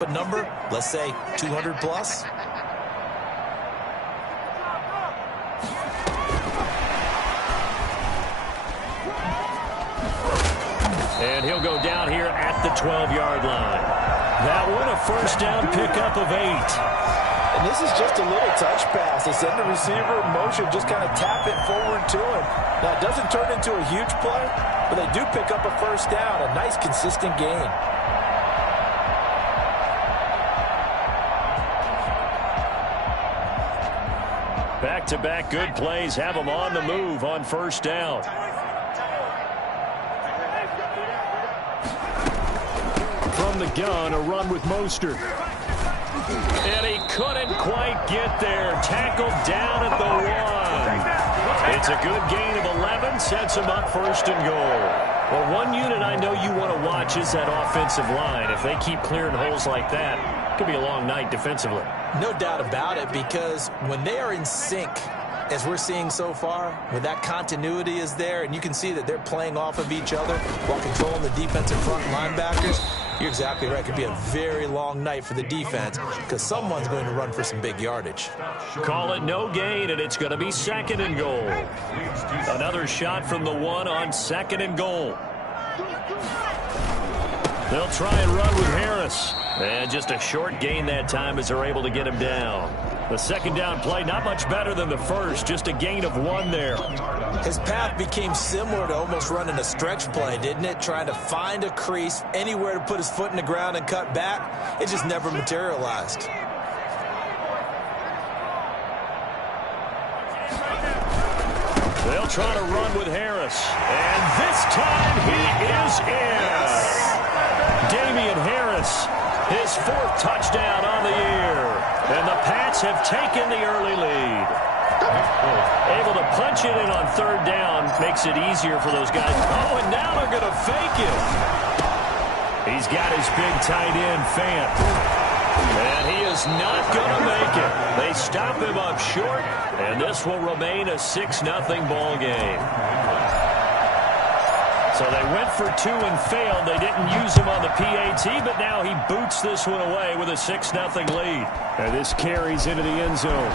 a number, let's say 200 plus. And he'll go down here at the 12-yard line. That one, a first down pickup of 8. And this is just a little touch pass. They send the receiver in motion, just kind of tap it forward to him. Now, it doesn't turn into a huge play, but they do pick up a first down, a nice, consistent gain. Back-to-back good plays have them on the move on first down. From the gun, a run with Mostert. And he couldn't quite get there. Tackled down at the 1. It's a good gain of 11. Sets him up first and goal. Well, one unit I know you want to watch is that offensive line. If they keep clearing holes like that, it could be a long night defensively. No doubt about it, because when they are in sync, as we're seeing so far, when that continuity is there, and you can see that they're playing off of each other while controlling the defensive front linebackers, you're exactly right. It could be a very long night for the defense because someone's going to run for some big yardage. Call it no gain, and it's going to be second and goal. Another shot from the 1 on second and goal. They'll try and run with Harris. And just a short gain that time as they're able to get him down. The second down play, not much better than the first. Just a gain of 1 there. His path became similar to almost running a stretch play, didn't it? Trying to find a crease, anywhere to put his foot in the ground and cut back. It just never materialized. They'll try to run with Harris. And this time he is in. Damian Harris, his 4th touchdown on the year. And the Pats have taken the early lead. Able to punch it in on 3rd down makes it easier for those guys. Oh, and now they're going to fake it. He's got his big tight end, Fant. And he is not going to make it. They stop him up short, and this will remain a 6-0 ball game. So they went for 2 and failed. They didn't use him on the PAT, but now he boots this one away with a 6-0 lead. And this carries into the end zone.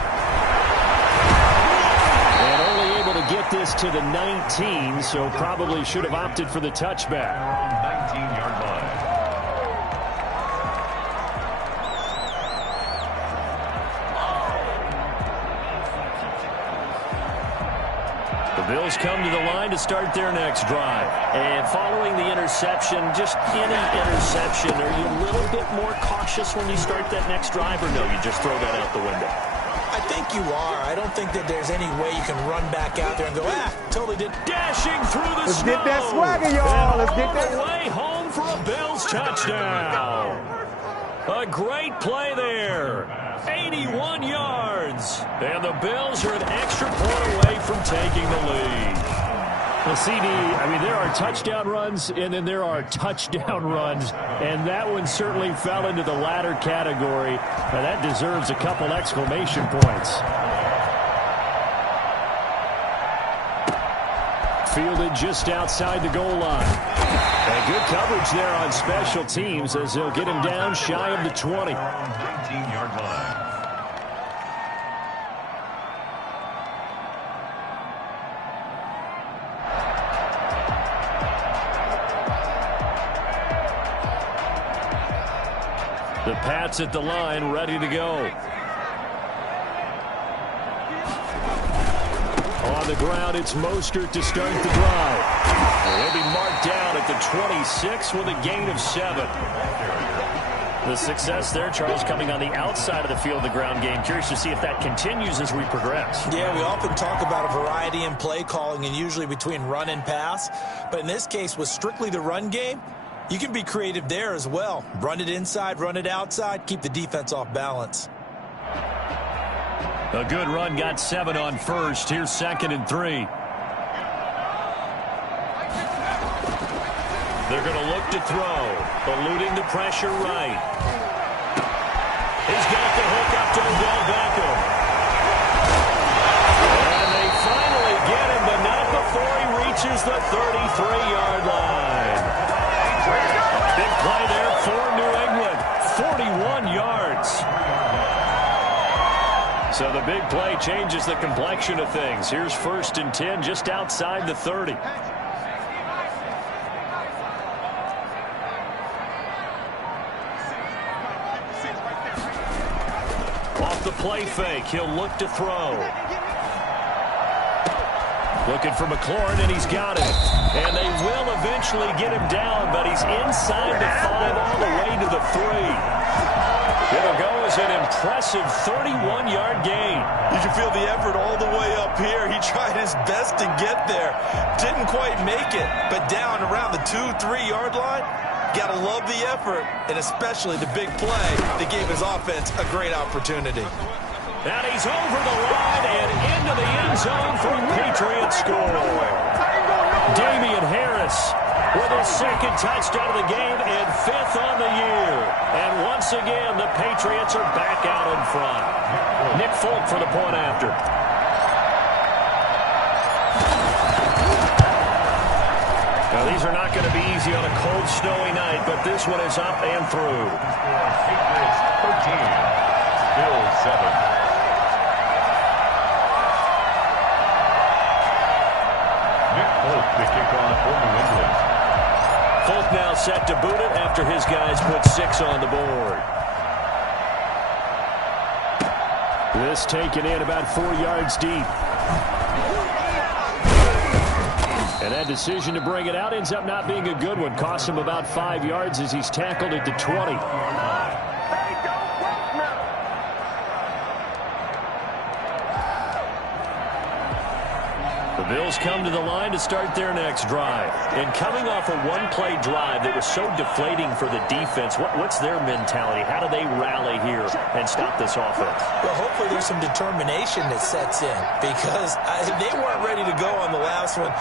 And only able to get this to the 19, so probably should have opted for the touchback. 19-yard line. The Bills come to the line to start their next drive. And following the interception, just any interception, are you a little bit more cautious when you start that next drive, or no, you just throw that out the window? I think you are. I don't think that there's any way you can run back out there and go, totally did. Dashing through the Let's snow. get that swagger, y'all. Let's get that. Way home for a Bills touchdown. A great play there. 81 yards. And the Bills are an extra point away from taking the lead. Well, CD, I mean, there are touchdown runs, and then there are touchdown runs, and that one certainly fell into the latter category. Now, that deserves a couple exclamation points. Fielded just outside the goal line. And good coverage there on special teams as they'll get him down shy of the 20. 19-yard line. The Pats at the line, ready to go. On the ground, it's Mostert to start the drive. And he'll be marked down at the 26 with a gain of 7. The success there, Charles, coming on the outside of the field, the ground game. Curious to see if that continues as we progress. Yeah, we often talk about a variety in play calling and usually between run and pass. But in this case, with strictly the run game, you can be creative there as well. Run it inside, run it outside, keep the defense off balance. A good run, got 7 on first. Here's 2nd and 3. They're going to look to throw. Eluding the pressure right. He's got the hook up to Odell Beckham. And they finally get him, but not before he reaches the 33-yard line. Big play there for New England. 41 31 yards. So the big play changes the complexion of things. Here's 1st and 10 just outside the 30. Off the play fake, he'll look to throw. Looking for McLaurin, and he's got it. And they will eventually get him down, but he's inside the 5 all the way to the 3. It'll go as an impressive 31-yard gain. You can feel the effort all the way up here. He tried his best to get there. Didn't quite make it, but down around the 2-3-yard line, got to love the effort, and especially the big play that gave his offense a great opportunity. And he's over the line and into the end zone for a Patriots score. Damian Harris with his 2nd touchdown of the game and 5th on the year. And once again, the Patriots are back out in front. Nick Folk for the point after. Now, these are not going to be easy on a cold, snowy night, but this one is up and through. Patriots 13, Bills 7. Folk to kick off for New England. Folk now set to boot it after his guys put 6 on the board. This taken in about 4 yards deep. And that decision to bring it out ends up not being a good one. Costs him about 5 yards as he's tackled at the 20. The Bills come to the line to start their next drive. And coming off a one-play drive that was so deflating for the defense, what's their mentality? How do they rally here and stop this offense? Well, hopefully there's some determination that sets in because they weren't ready to go on the last one.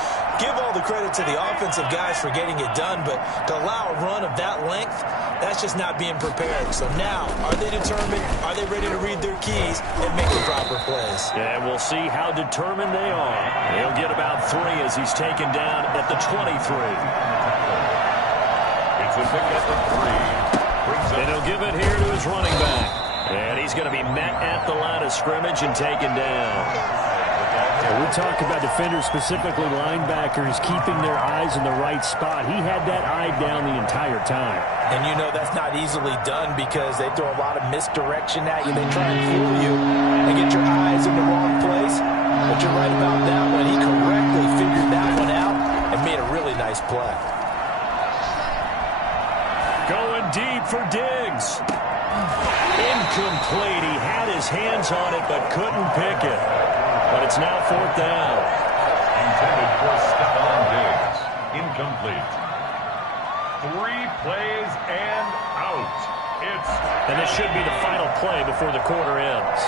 Give all the credit to the offensive guys for getting it done, but to allow a run of that length, that's just not being prepared. So now, are they determined? Are they ready to read their keys and make the proper plays? Yeah, and we'll see how determined they are. He'll get about 3 as he's taken down at the 23. It's a pick at the 3. And he'll give it here to his running back. And he's going to be met at the line of scrimmage and taken down. Yeah, we talk about defenders, specifically linebackers, keeping their eyes in the right spot. He had that eye down the entire time. And you know that's not easily done because they throw a lot of misdirection at you. They try and fool you and get your eyes in the wrong place. But you're right about that one. He correctly figured that one out and made a really nice play. Going deep for Diggs. Incomplete. He had his hands on it but couldn't pick it. But it's now 4th down. Intended for Stephon Diggs. Incomplete. 3 plays and out. And this should be the final play before the quarter ends.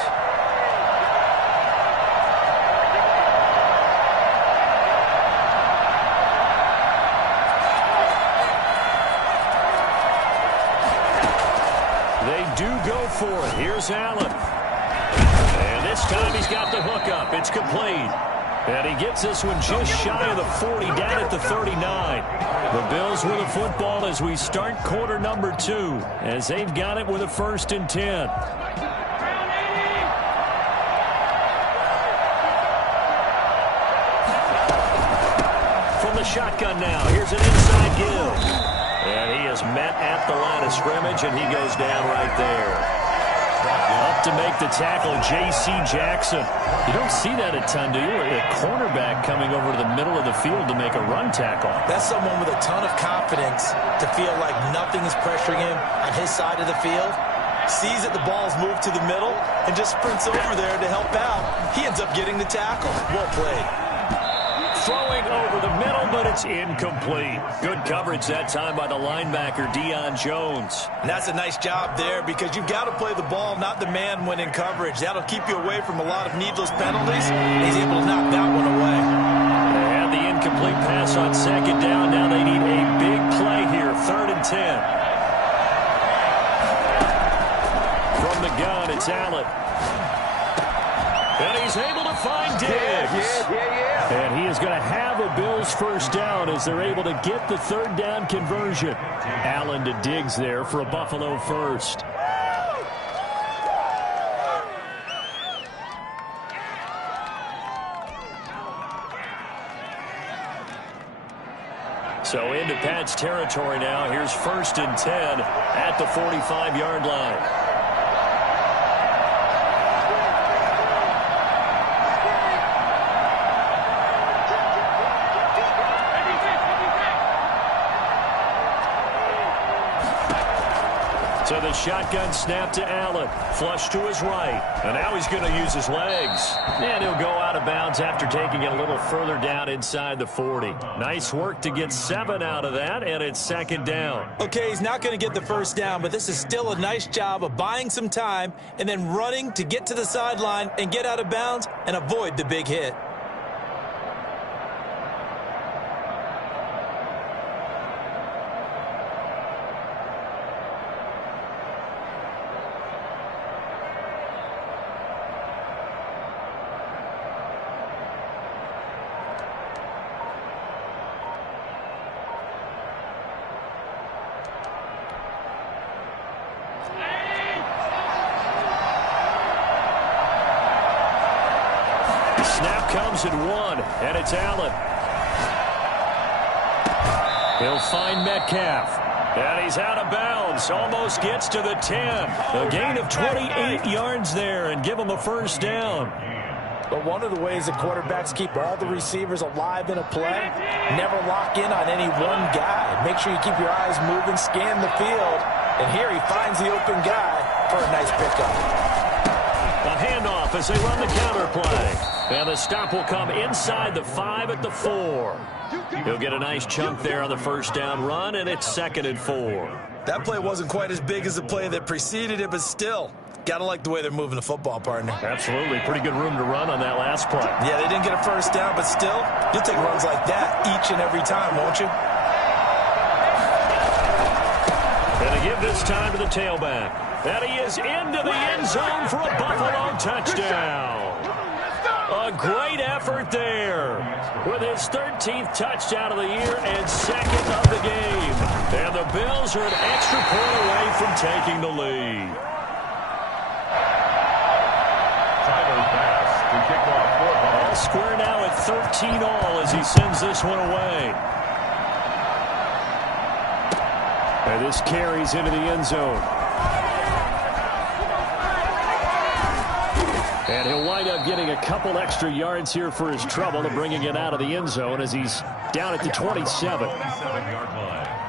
They do go for it. Here's Allen. And this time he's got the hook up. It's complete. And he gets this one just shy of the 40, down at the 39. The Bills with the football as we start quarter number 2, as they've got it with a 1st and 10. From the shotgun now, here's an inside give. And he is met at the line of scrimmage, and he goes down right there. Up to make the tackle, J.C. Jackson. You don't see that a ton, do you? A cornerback coming over to the middle of the field to make a run tackle. That's someone with a ton of confidence to feel like nothing is pressuring him on his side of the field. Sees that the ball's moved to the middle and just sprints over there to help out. He ends up getting the tackle. Well played. Throwing over the middle, but it's incomplete. Good coverage that time by the linebacker, Deion Jones. And that's a nice job there because you've got to play the ball, not the man when in coverage. That'll keep you away from a lot of needless penalties. He's able to knock that one away. They had the incomplete pass on 2nd down. Now they need a big play here, 3rd and 10. From the gun, it's Allen. And he's able to find Diggs. And he is going to have a Bills 1st down as they're able to get the 3rd down conversion. Allen to Diggs there for a Buffalo 1st. So into Pat's territory now. Here's 1st and 10 at the 45-yard line. So the shotgun snap to Allen. Flush to his right. And now he's going to use his legs. And he'll go out of bounds after taking it a little further down inside the 40. Nice work to get 7 out of that, and it's 2nd down. Okay, he's not going to get the 1st down, but this is still a nice job of buying some time and then running to get to the sideline and get out of bounds and avoid the big hit. Snap comes at 1, and it's Allen. He'll find Metcalf. And he's out of bounds. Almost gets to the 10. A gain of 28 yards there and give him a 1st down. But one of the ways that quarterbacks keep all the receivers alive in a play, never lock in on any one guy. Make sure you keep your eyes moving, scan the field. And here he finds the open guy for a nice pickup. A handoff as they run the counter play. And the stop will come inside the 5 at the 4. He'll get a nice chunk there on the 1st down run, and it's 2nd and 4. That play wasn't quite as big as the play that preceded it, but still, got to like the way they're moving the football, partner. Absolutely. Pretty good room to run on that last play. Yeah, they didn't get a 1st down, but still, you'll take runs like that each and every time, won't you? And to give this time to the tailback. And he is into the end zone for a Buffalo touchdown. A great effort there with his 13th touchdown of the year and 2nd of the game. And the Bills are an extra point away from taking the lead. Tyler Bass to kick off football. All square now at 13 all as he sends this one away. And this carries into the end zone. And he'll wind up getting a couple extra yards here for his trouble to bringing it out of the end zone as he's down at the 27. 27-yard line.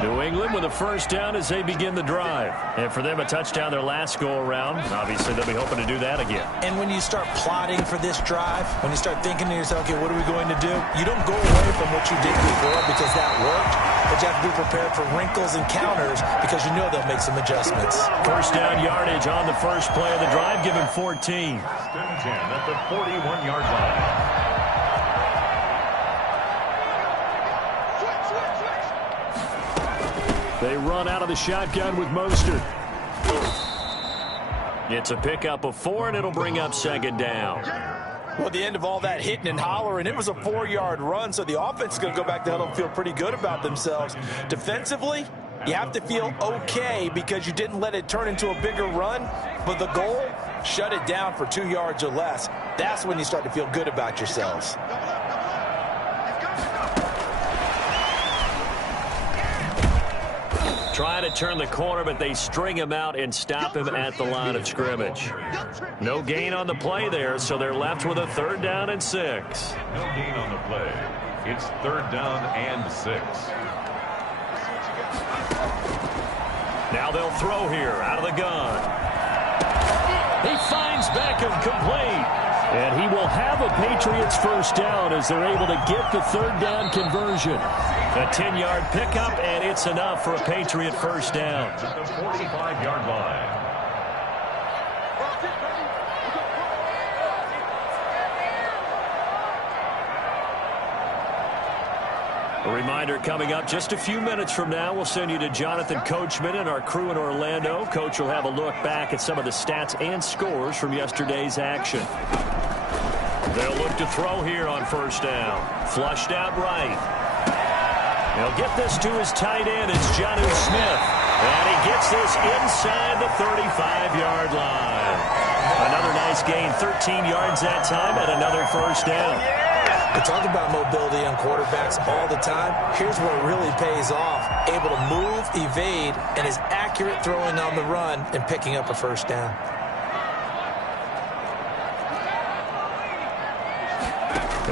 New England with a 1st down as they begin the drive. And for them, a touchdown their last go-around. Obviously, they'll be hoping to do that again. And when you start plotting for this drive, when you start thinking to yourself, okay, what are we going to do? You don't go away from what you did before because that worked, but you have to be prepared for wrinkles and counters because you know they'll make some adjustments. 1st down yardage on the first play of the drive. Give him 14. 10 at the 41-yard line. They run out of the shotgun with Mostert. It's a pickup of 4, and it'll bring up 2nd down. Well, at the end of all that hitting and hollering, it was a 4-yard run, so the offense is going to go back to huddle and feel pretty good about themselves. Defensively, you have to feel okay because you didn't let it turn into a bigger run, but the goal, shut it down for 2 yards or less. That's when you start to feel good about yourselves. Trying to turn the corner, but they string him out and stop him at the line of scrimmage. No gain on the play there, so they're left with a 3rd down and 6. No gain on the play. It's 3rd down and 6. Now they'll throw here out of the gun. He finds Beckham complete. And he will have a Patriots 1st down as they're able to get the 3rd down conversion. A 10-yard pickup, and it's enough for a Patriot 1st down. At the 45-yard line. A reminder coming up just a few minutes from now, we'll send you to Jonathan Coachman and our crew in Orlando. Coach will have a look back at some of the stats and scores from yesterday's action. They'll look to throw here on 1st down. Flushed out right. He'll get this to his tight end. It's Jonnu Smith. And he gets this inside the 35-yard line. Another nice gain, 13 yards that time, and another first down. We talk about mobility on quarterbacks all the time. Here's where it really pays off. Able to move, evade, and is accurate throwing on the run and picking up a first down.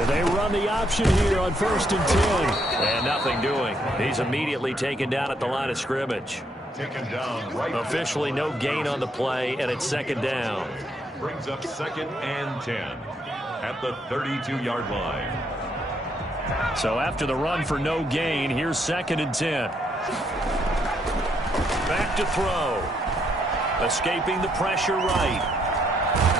They run the option here on 1st and 10. And nothing doing. He's immediately taken down at the line of scrimmage. Taken down right. Officially no gain on the play, and it's 2nd down. Brings up 2nd and 10 at the 32-yard line. So after the run for no gain, here's 2nd and 10. Back to throw. Escaping the pressure right.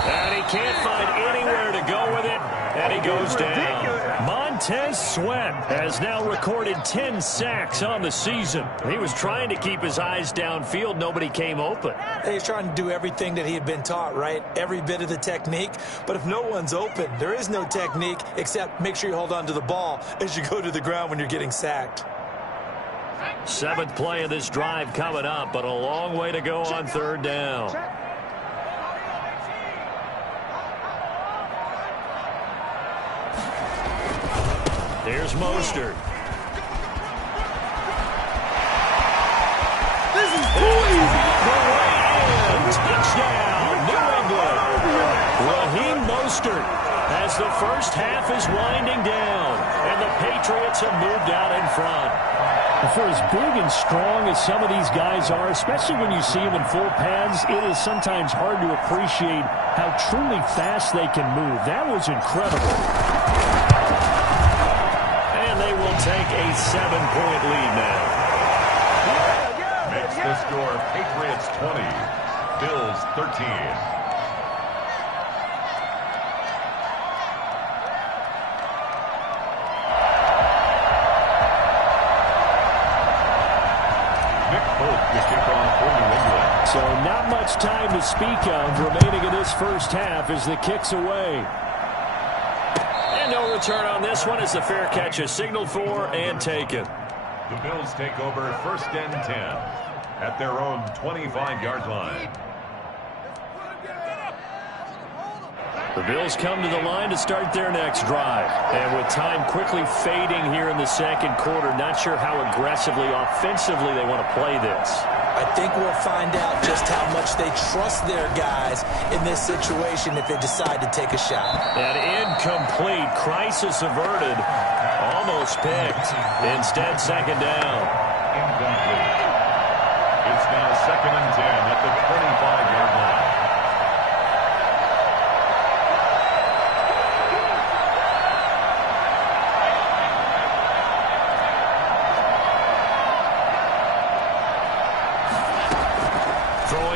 And he can't find anywhere to go with it, and he goes down. Montez Sweat has now recorded 10 sacks on the season. He was trying to keep his eyes downfield. Nobody came open. He's trying to do everything that he had been taught, right? Every bit of the technique. But if no one's open, there is no technique except make sure you hold on to the ball as you go to the ground when you're getting sacked. 7th play of this drive coming up, but a long way to go on 3rd down. Here's Mostert. This is too easy. Touchdown, New England. Raheem Mostert as the first half is winding down, and the Patriots have moved out in front. For as big and strong as some of these guys are, especially when you see them in full pads, it is sometimes hard to appreciate how truly fast they can move. That was incredible. They will take a 7-point lead now. Makes the score Patriots 20, Bills 13. Nick Folk to kick off for New England. So not much time to speak of remaining in this first half as the kick's away. No return on this one as the fair catch is signaled for and taken. The Bills take over 1st and 10 at their own 25-yard line. The Bills come to the line to start their next drive. And with time quickly fading here in the 2nd quarter, not sure how aggressively, offensively they want to play this. I think we'll find out just how much they trust their guys in this situation if they decide to take a shot. An incomplete, crisis averted, almost picked. Instead, 2nd down. Incomplete. It's now 2nd and 10 at the 25-yard line.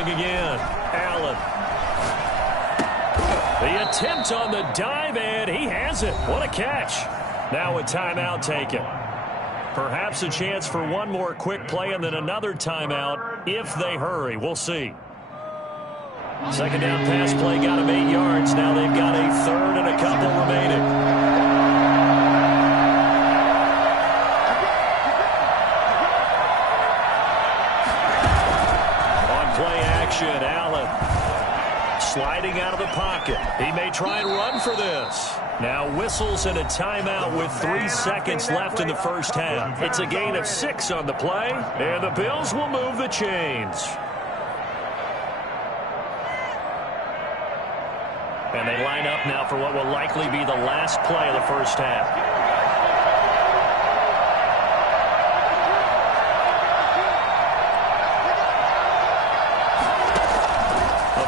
Again, Allen. The attempt on the dive, and he has it. What a catch. Now a timeout taken. Perhaps a chance for one more quick play and then another timeout if they hurry. We'll see. 2nd down pass play got him 8 yards. Now they've got a 3rd and a couple remaining. Allen sliding out of the pocket. He may try and run for this. Now whistles and a timeout with 3 seconds left in the first half. It's a gain of 6 on the play, and the Bills will move the chains. And they line up now for what will likely be the last play of the first half.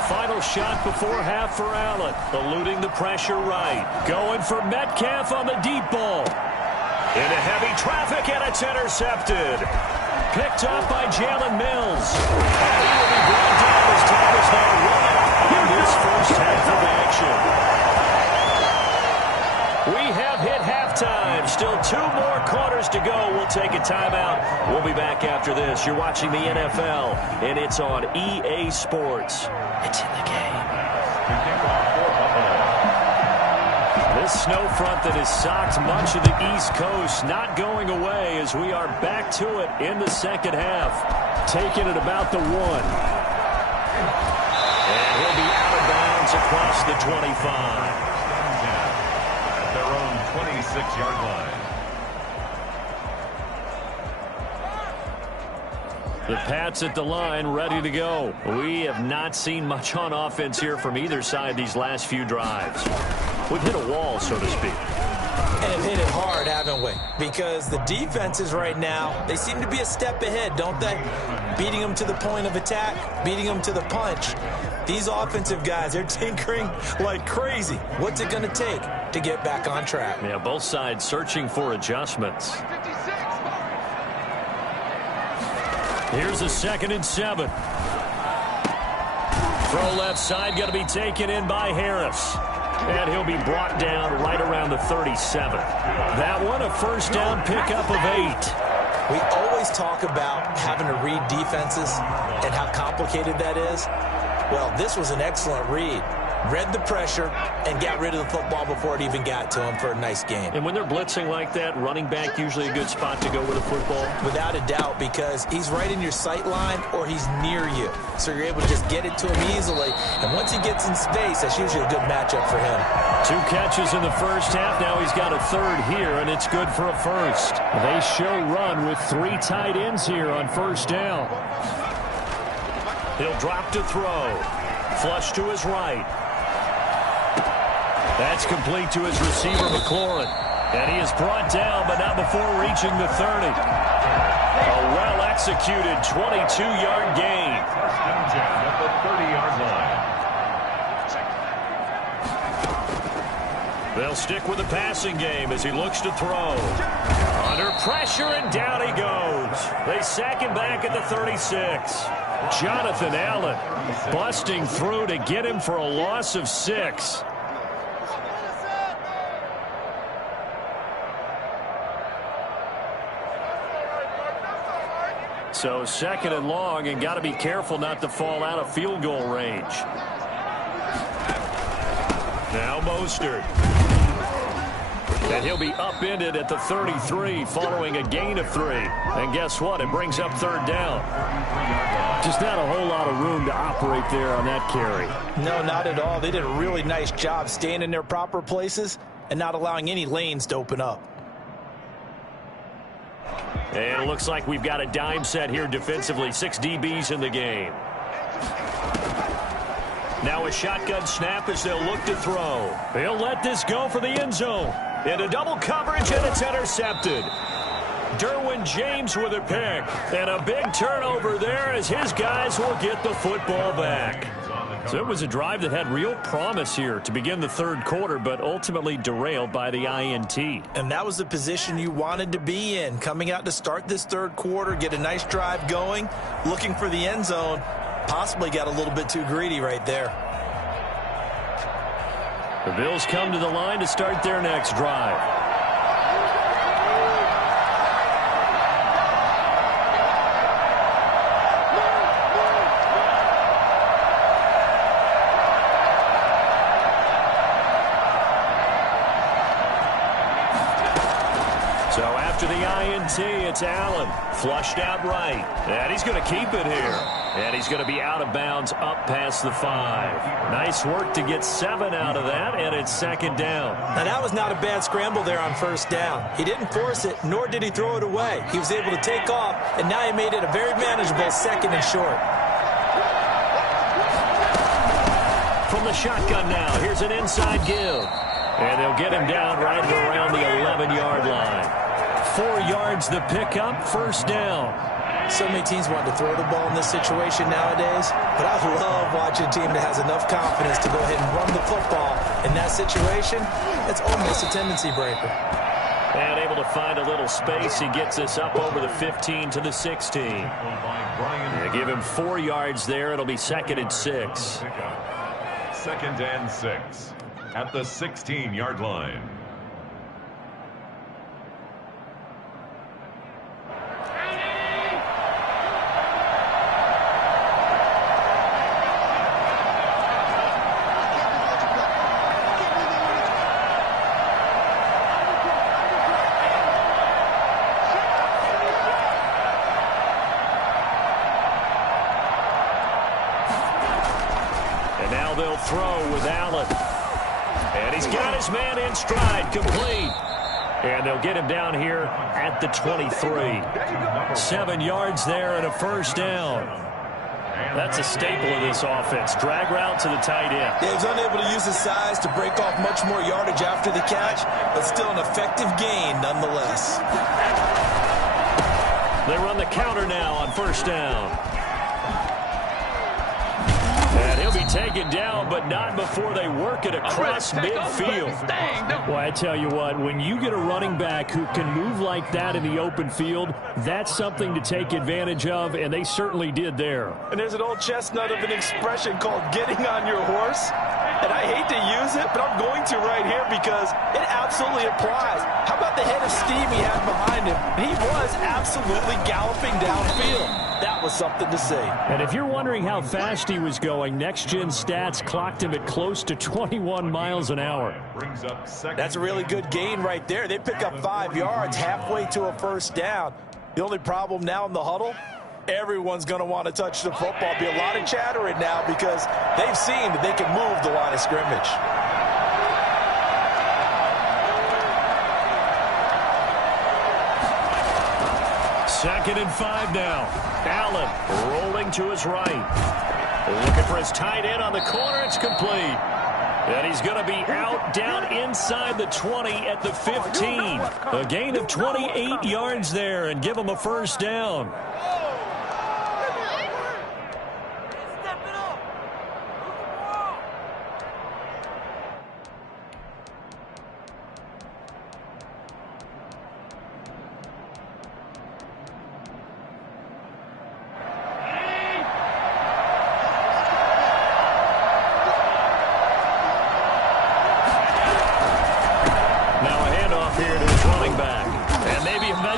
Final shot before half for Allen. Eluding the pressure right. Going for Metcalf on the deep ball. Into heavy traffic, and it's intercepted. Picked up by Jalen Mills. And he will be brought down as time is now running in this first half of action. We have hit halftime. Still 2 more quarters to go. We'll take a timeout. We'll be back after this. You're watching the NFL, and it's on EA Sports. It's in the game. This snow front that has socked much of the East Coast not going away as we are back to it in the second half. Taking it about the 1. And he'll be out of bounds across the 25. At their own 26-yard line. The Pats at the line, ready to go. We have not seen much on offense here from either side these last few drives. We've hit a wall, so to speak. And have hit it hard, haven't we? Because the defenses right now, they seem to be a step ahead, don't they? Beating them to the point of attack, beating them to the punch. These offensive guys, they're tinkering like crazy. What's it going to take to get back on track? Yeah, both sides searching for adjustments. Here's a 2nd and 7. Throw left side, going to be taken in by Harris. And he'll be brought down right around the 37. That one, a first down pickup of 8. We always talk about having to read defenses and how complicated that is. Well, this was an excellent read. Read the pressure and got rid of the football before it even got to him for a nice game. And when they're blitzing like that, running back usually a good spot to go with a football? Without a doubt, because he's right in your sight line or he's near you. So you're able to just get it to him easily. And once he gets in space, that's usually a good matchup for him. 2 catches in the first half. Now he's got a 3rd here, and it's good for a first. They show run with 3 tight ends here on first down. He'll drop to throw. Flush to his right. That's complete to his receiver, McLaurin. And he is brought down, but not before reaching the 30. A well-executed 22-yard gain. First and 10 at the 30-yard line. They'll stick with the passing game as he looks to throw. Under pressure, and down he goes. They sack him back at the 36. Jonathan Allen busting through to get him for a loss of 6. So 2nd and long, and got to be careful not to fall out of field goal range. Now Mostert. And he'll be upended at the 33 following a gain of 3. And guess what? It brings up 3rd down. Just not a whole lot of room to operate there on that carry. No, not at all. They did a really nice job staying in their proper places and not allowing any lanes to open up. And it looks like we've got a dime set here defensively. 6 DBs in the game. Now a shotgun snap as they'll look to throw. He'll let this go for the end zone. Into double coverage, and it's intercepted. Derwin James with a pick. And a big turnover there as his guys will get the football back. So it was a drive that had real promise here to begin the 3rd quarter, but ultimately derailed by the INT. And that was the position you wanted to be in, coming out to start this 3rd quarter, get a nice drive going, looking for the end zone. Possibly got a little bit too greedy right there. The Bills come to the line to start their next drive. So after the INT, it's Allen. Flushed out right. And he's going to keep it here. And he's going to be out of bounds up past the 5. Nice work to get 7 out of that, and it's 2nd down. Now, that was not a bad scramble there on 1st down. He didn't force it, nor did he throw it away. He was able to take off, and now he made it a very manageable 2nd and short. From the shotgun now, here's an inside give. And they'll get him down right around the 11-yard line. 4 yards the pickup, 1st down. So many teams want to throw the ball in this situation nowadays, but I love watching a team that has enough confidence to go ahead and run the football. In that situation, it's almost a tendency breaker. And able to find a little space, he gets us up over the 15 to the 16. They give him 4 yards there. It'll be 2nd and 6. 2nd and 6 at the 16-yard line. throw with Allen. And he's got his man in stride, complete. And they'll get him down here at the 23. 7 yards there and a first down. That's a staple of this offense. Drag route to the tight end. Yeah, he's unable to use his size to break off much more yardage after the catch, but still an effective gain nonetheless. They run the counter now on first down. And he'll be taken down, but not before they work it across midfield. Well, I tell you what, when you get a running back who can move like that in the open field, that's something to take advantage of, and they certainly did there. And there's an old chestnut of an expression called getting on your horse. And I hate to use it, but I'm going to right here because it absolutely applies. How about the head of steam he had behind him? He was absolutely galloping downfield. That was something to see. And if you're wondering how fast he was going, next-gen stats clocked him at close to 21 miles an hour. That's a really good gain right there. They pick up 5 yards halfway to a first down. The only problem now in the huddle, everyone's going to want to touch the football. Be a lot of chattering now because they've seen that they can move the line of scrimmage. Second and 5 now. Allen rolling to his right. Looking for his tight end on the corner. It's complete. And he's going to be out down inside the 20 at the 15. A gain of 28 yards there and give him a first down.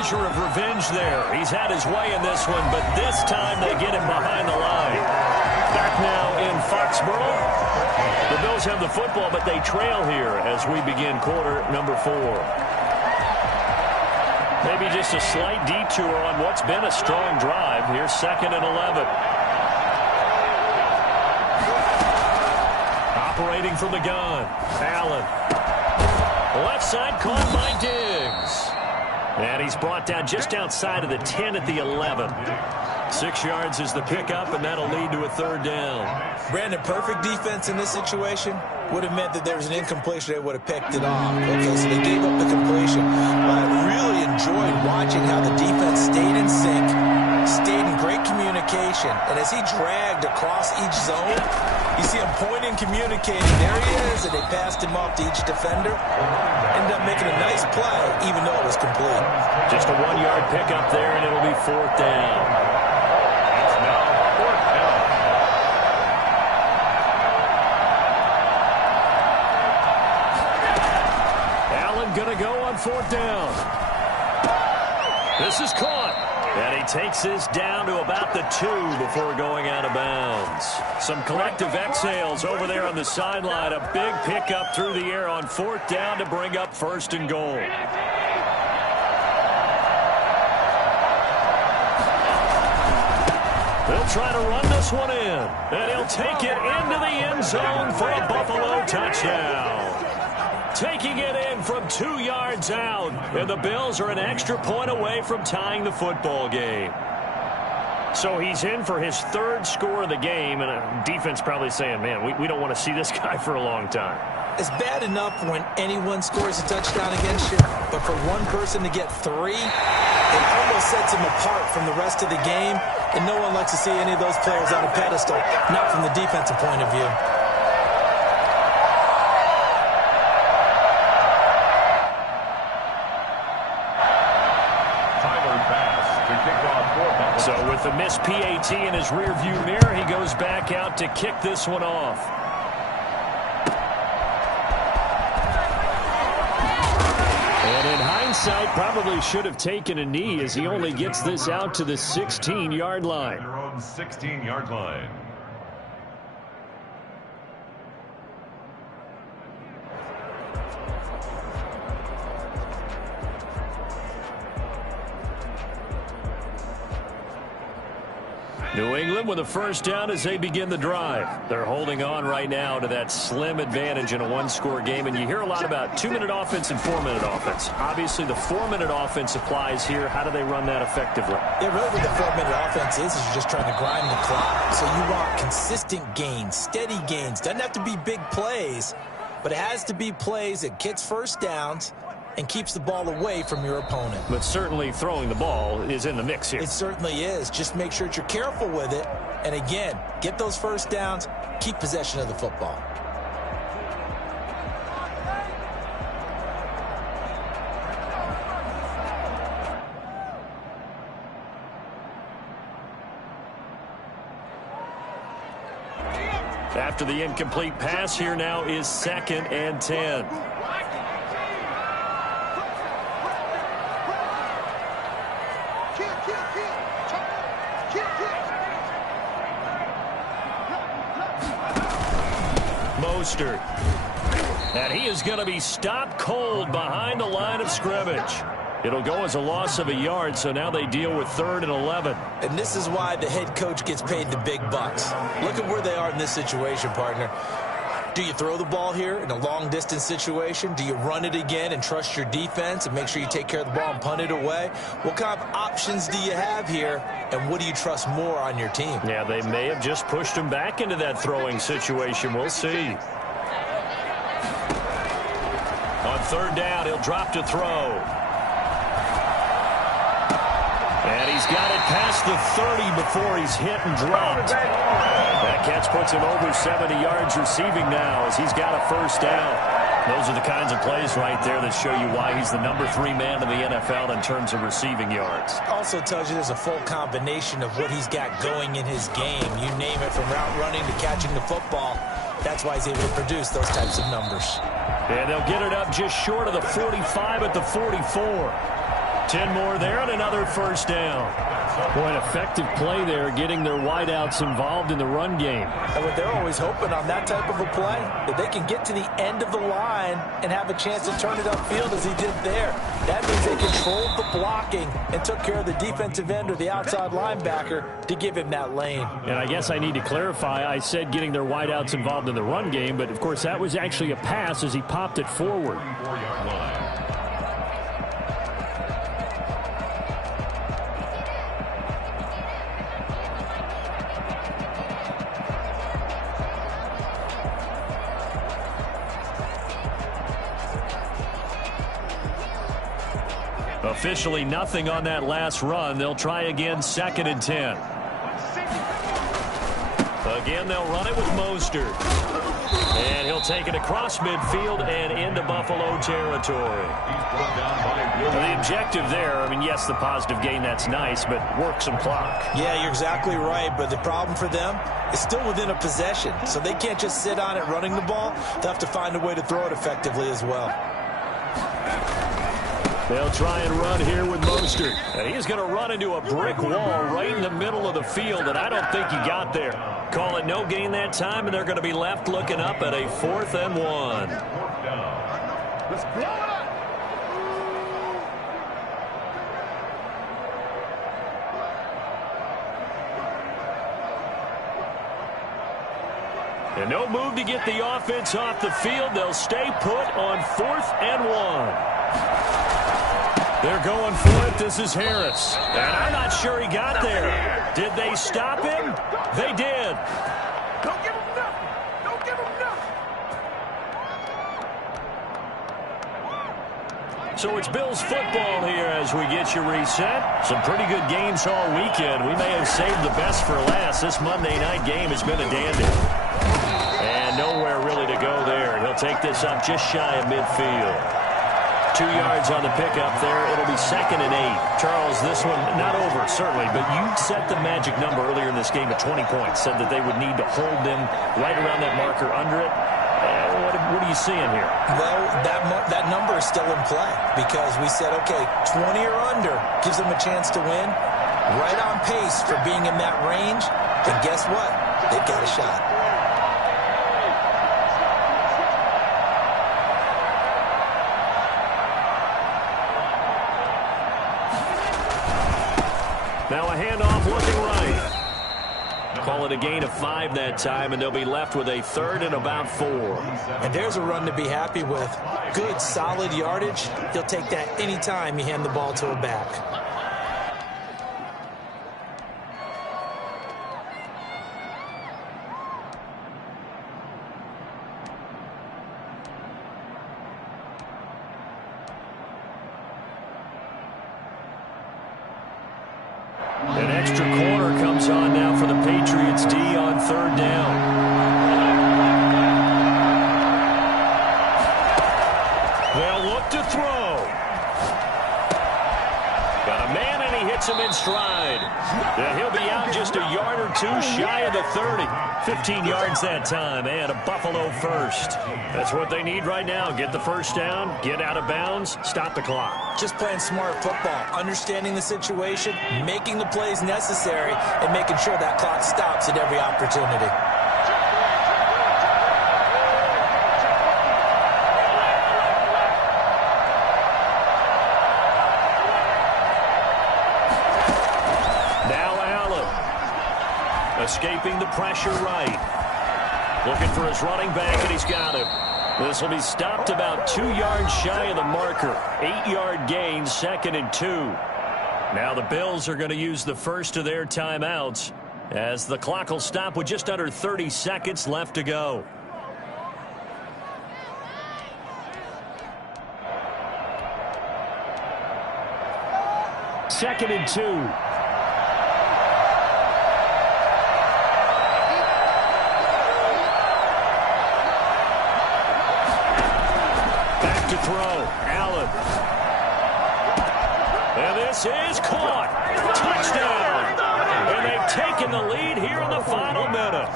Of revenge there. He's had his way in this one, but this time they get him behind the line. Back now in Foxborough. The Bills have the football, but they trail here as we begin quarter number 4. Maybe just a slight detour on what's been a strong drive. Here's 2nd and 11. Operating from the gun. Allen. Left side caught by Diggs. And he's brought down just outside of the 10 at the 11. 6 yards is the pickup, and that'll lead to a third down. Brandon, perfect defense in this situation would have meant that there was an incompletion. They would have picked it off. Okay, so they gave up the completion. But I really enjoyed watching how the defense stayed in sync, stayed in great communication. And as he dragged across each zone, you see him pointing, communicating. There he is, and they passed him off to each defender. Ended up making a nice play, even though it was complete. Just a 1-yard pickup there, and it'll be 4th down. It's now 4th down. Allen going to go on 4th down. This is caught. And he takes this down to about the 2 before going out of bounds. Some collective exhales over there on the sideline. A big pickup through the air on 4th down to bring up 1st and goal. They'll try to run this one in. And he'll take it into the end zone for a Buffalo touchdown. Taking it in from 2 yards out. And the Bills are an extra point away from tying the football game. So he's in for his 3rd score of the game. And defense probably saying, man, we don't want to see this guy for a long time. It's bad enough when anyone scores a touchdown against you. But for one person to get 3, it almost sets him apart from the rest of the game. And no one likes to see any of those players on a pedestal. Not from the defensive point of view. So with the missed PAT in his rearview mirror, he goes back out to kick this one off. And in hindsight, probably should have taken a knee as he only gets this out to the 16-yard line. Their own 16-yard line. New England with a first down as they begin the drive. They're holding on right now to that slim advantage in a one-score game, and you hear a lot about 2-minute offense and 4-minute offense. Obviously, the 4-minute offense applies here. How do they run that effectively? Yeah, really what the 4-minute offense is you're just trying to grind the clock. So you want consistent gains, steady gains. Doesn't have to be big plays, but it has to be plays that gets first downs and keeps the ball away from your opponent. But certainly throwing the ball is in the mix here. It certainly is. Just make sure that you're careful with it. And again, get those first downs, keep possession of the football. After the incomplete pass, here now is 2nd and 10. Mostert. And he is going to be stopped cold behind the line of scrimmage. It'll go as a loss of a yard, so now they deal with 3rd and 11. And this is why the head coach gets paid the big bucks. Look at where they are in this situation, partner. Do you throw the ball here in a long-distance situation? Do you run it again and trust your defense and make sure you take care of the ball and punt it away? What kind of options do you have here, and what do you trust more on your team? Yeah, they may have just pushed him back into that throwing situation. We'll see. On 3rd down, he'll drop to throw. And he's got it past the 30 before he's hit and dropped. That catch puts him over 70 yards receiving now as he's got a first down. Those are the kinds of plays right there that show you why he's the number 3 man in the NFL in terms of receiving yards. Also tells you there's a full combination of what he's got going in his game. You name it, from route running to catching the football. That's why he's able to produce those types of numbers. And they'll get it up just short of the 45 at the 44. 10 more there and another first down. Boy, an effective play there, getting their wideouts involved in the run game. And what they're always hoping on that type of a play, that they can get to the end of the line and have a chance to turn it upfield as he did there. That means they controlled the blocking and took care of the defensive end or the outside linebacker to give him that lane. And I guess I need to clarify, I said getting their wideouts involved in the run game, but of course that was actually a pass as he popped it forward. Officially nothing on that last run. They'll try again, 2nd and 10. Again, they'll run it with Mostert. And he'll take it across midfield and into Buffalo territory. The objective there, I mean, yes, the positive gain, that's nice, but work some clock. Yeah, you're exactly right, but the problem for them is still within a possession, so they can't just sit on it running the ball. They'll have to find a way to throw it effectively as well. They'll try and run here with Mostert. And he's going to run into a brick wall right in the middle of the field, and I don't think he got there. Call it no gain that time, and they're going to be left looking up at a 4th and 1. Let's blow it up. And no move to get the offense off the field. They'll stay put on 4th and 1. They're going for it. This is Harris. And I'm not sure he got there. Did they stop him? They did. Don't give him nothing. Don't give him nothing. So it's Bills football here as we get you reset. Some pretty good games all weekend. We may have saved the best for last. This Monday night game has been a dandy. And nowhere really to go there. He'll take this up just shy of midfield. 2 yards on the pickup there. It'll be 2nd and 8. Charles, this one not over, certainly, but you set the magic number earlier in this game at 20 points. Said that they would need to hold them right around that marker under it. What are you seeing here? Well, that number is still in play because we said, okay, 20 or under gives them a chance to win. Right on pace for being in that range. And guess what? They've got a shot. Now a handoff looking right. Call it a gain of 5 that time, and they'll be left with a 3rd and about 4. And there's a run to be happy with. Good, solid yardage. He'll take that anytime you hand the ball to a back. An extra corner comes on now for the Patriots D on 3rd down. They'll look to throw. Got a man, and he hits him in stride. And he'll be out just a yard or 2 shy of the 30. 15 yards that time, and a Buffalo first. That's what they need right now. Get the first down, get out of bounds, stop the clock. Just playing smart football, understanding the situation, making the plays necessary, and making sure that clock stops at every opportunity. Escaping the pressure right. Looking for his running back, and he's got him. This will be stopped about 2 yards shy of the marker. 8-yard gain, 2nd and 2. Now the Bills are going to use the first of their timeouts as the clock will stop with just under 30 seconds left to go. Second and 2. To throw, Allen. And this is caught. Touchdown. And they've taken the lead here in the final minute.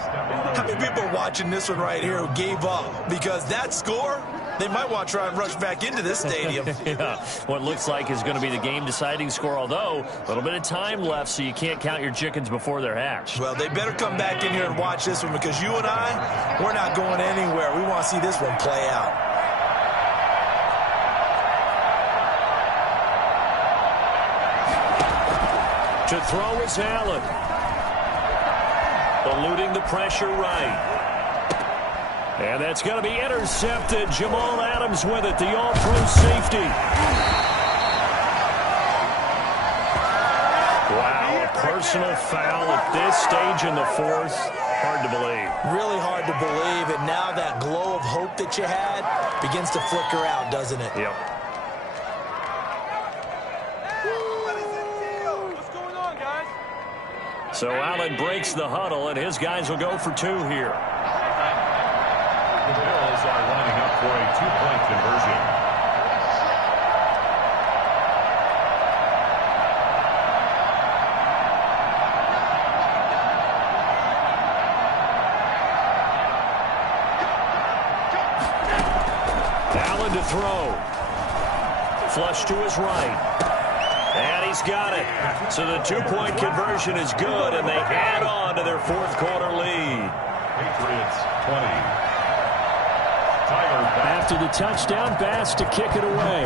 How many people are watching this one right here who gave up? Because that score, they might want to try and rush back into this stadium. Yeah, what looks like is going to be the game-deciding score, although a little bit of time left, so you can't count your chickens before they're hatched. Well, they better come back in here and watch this one, because you and I, we're not going anywhere. We want to see this one play out. To throw is Allen. Eluding the pressure right. And that's going to be intercepted. Jamal Adams with it, the all-pro safety. Wow, a personal foul at this stage in the 4th. Hard to believe. Really hard to believe, and now that glow of hope that you had begins to flicker out, doesn't it? Yep. So Allen breaks the huddle, and his guys will go for 2 here. The Bills are lining up for a 2-point conversion. Allen to throw. Flush to his right. And he's got it. So the 2-point conversion is good, and they add on to their 4th quarter lead. Patriots 20. Tyler Bass. After the touchdown, Bass to kick it away.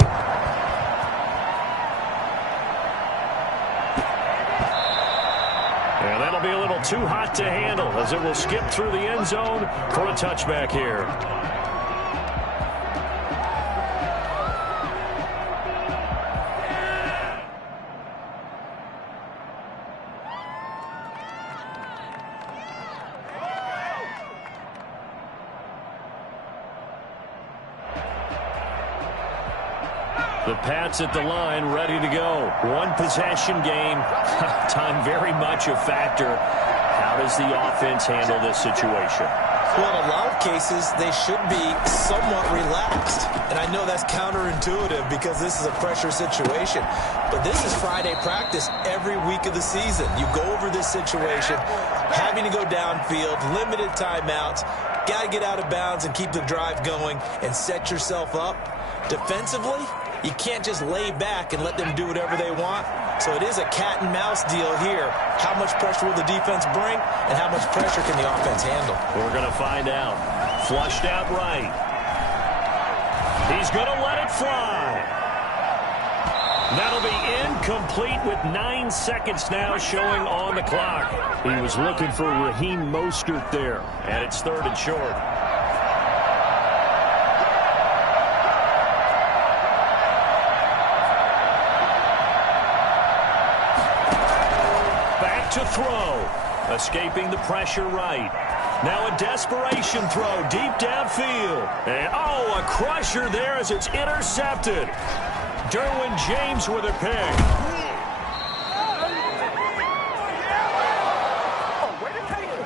And that'll be a little too hot to handle as it will skip through the end zone for a touchback here. The Pats at the line, ready to go. 1 possession game. Time very much a factor. How does the offense handle this situation? Well, in a lot of cases, they should be somewhat relaxed. And I know that's counterintuitive because this is a pressure situation. But this is Friday practice every week of the season. You go over this situation, having to go downfield, limited timeouts, got to get out of bounds and keep the drive going and set yourself up. Defensively, you can't just lay back and let them do whatever they want. So it is a cat and mouse deal here. How much pressure will the defense bring, and how much pressure can the offense handle? We're going to find out. Flushed out right. He's going to let it fly. That'll be incomplete with 9 seconds now showing on the clock. He was looking for Raheem Mostert there. And it's 3rd and short. Back to throw. Escaping the pressure right. Now a desperation throw deep downfield. And, a crusher there as it's intercepted. Derwin James with a pick.